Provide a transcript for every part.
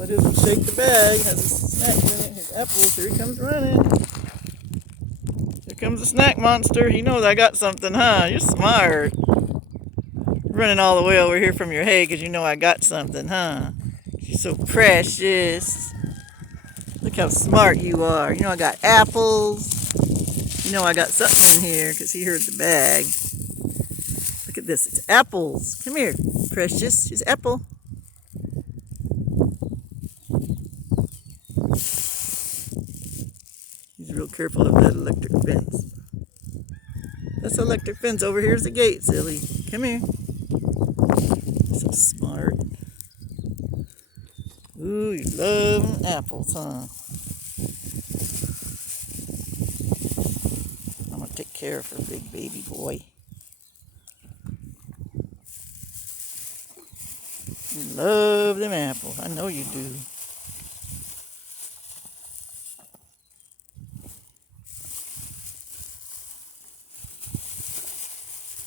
All I did was shake the bag. Has a snack in it. His apples. Here he comes running. Here comes the snack monster. He knows I got something, huh? You're smart. Running all the way over here from your hay because you know I got something, huh? You're so precious. Look how smart you are. You know I got apples. You know I got something in here because he heard the bag. Look at this. It's apples. Come here, precious. It's apple. He's real careful of that electric fence. That's the electric fence. Over here's the gate, silly. Come here. So smart. Ooh, you love apples, huh? I'm gonna take care of her, big baby boy. You love them apples. I know you do.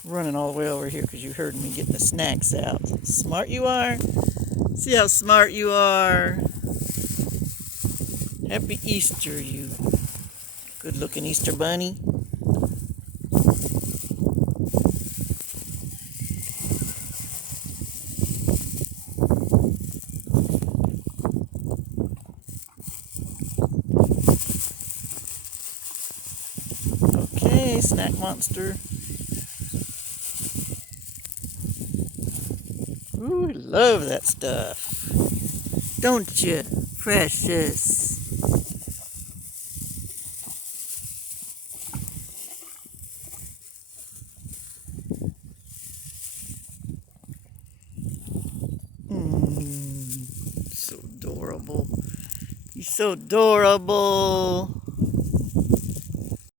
Running all the way over here because you heard me getting the snacks out. Smart you are. See how smart you are. Happy Easter, you good-looking Easter bunny. Okay, snack monster. Ooh, love that stuff. Don't you, precious? So adorable. He's so adorable.